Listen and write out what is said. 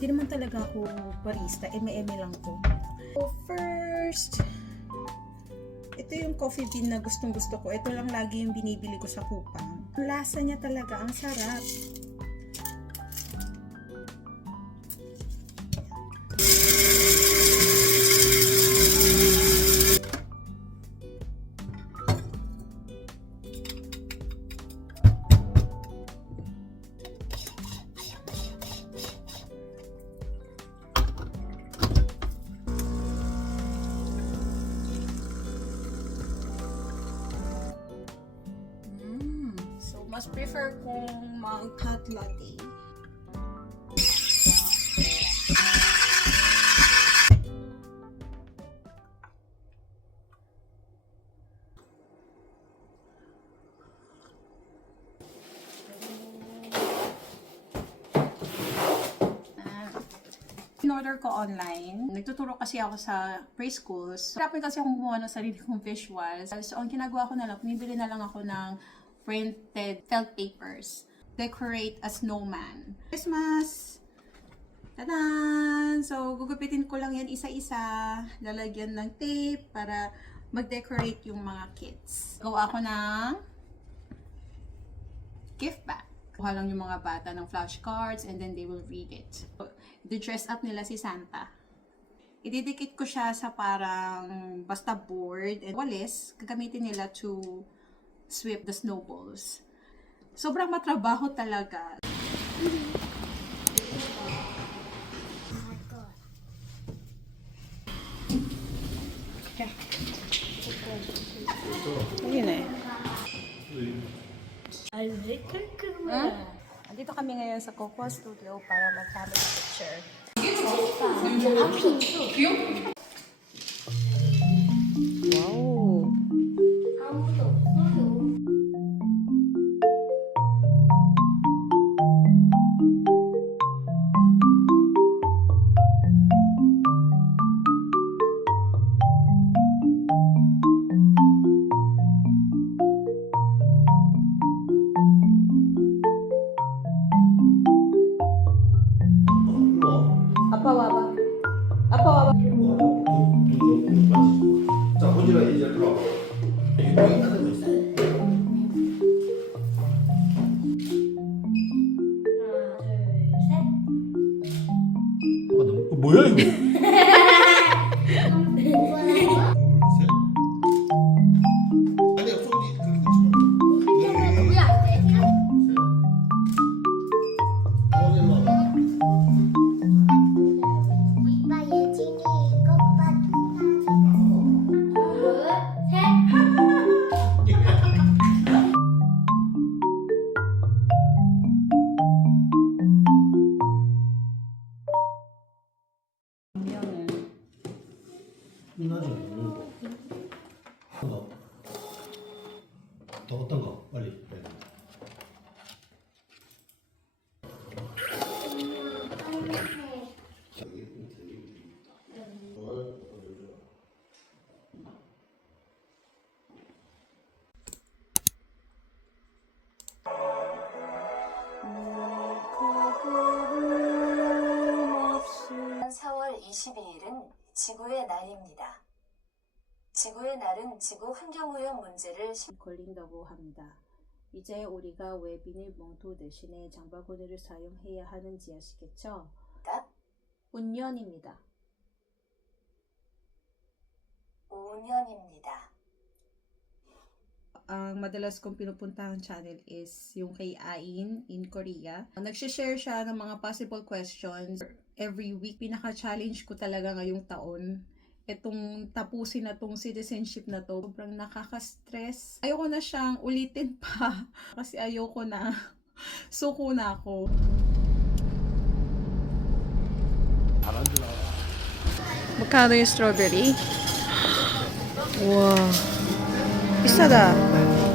Hindi naman talaga ako barista, eme-eme lang to. So first, ito yung coffee bean na gustong gusto ko. Ito lang lagi yung binibili ko sa Kupang. Ang lasa niya talaga, ang sarap. Mas prefer kong mag-hot latte. In-order ko online. Nagtuturo kasi ako sa preschools. Hirapan kasi akong gumawa ng sarili kong visuals. So, ang ginagawa ko na lang, pumibili na lang ako ng printed felt papers. Decorate a snowman. Christmas! Tadan! So, gugupitin ko lang yan isa-isa. Lalagyan ng tape para mag-decorate yung mga kids. Gawa ako ng gift bag. Kuha lang yung mga bata ng flashcards and then they will read it. I-dress up nila si Santa. Ididikit ko siya sa parang basta board and walis. Gagamitin nila to sweep the snowballs. Sobrang matrabaho talaga. Ayun eh. Andito kami ngayon sa Coco Studio para mag-family picture. Wow! 아빠 와봐. 아빠 와봐. 자, 호진아 이제 일로 와봐. 이게 여기 하는 거 있어. 뭐야 이거? 둘, 셋. 아니야, 손이 그렇게 놓지 말고. 왜 안 돼? 셋. 호진 와봐. 이빠 예진이 이것 봐. 둘, 셋. 끝나지 뭐. 더 어떤 거 빨리. 네. (4월 22일은) 지구의 날입니다. 지구의 날은 지구 환경오염 문제를 걸린다고 합니다. 이제 우리가 왜 비닐봉투 대신에 장바구니를 사용해야 하는지 아시겠죠? 운년입니다. 5년입니다. madalas kong pinupuntahang channel is yung kay Ain in Korea. Nagsishare siya ng mga possible questions every week. Pinaka-challenge ko talaga ngayong taon itong tapusin na tong citizenship na to. Sobrang nakaka-stress. Ayoko na siyang ulitin pa kasi ayoko na. Suko na ako. Magkano yung strawberry? Wow. 비싸다.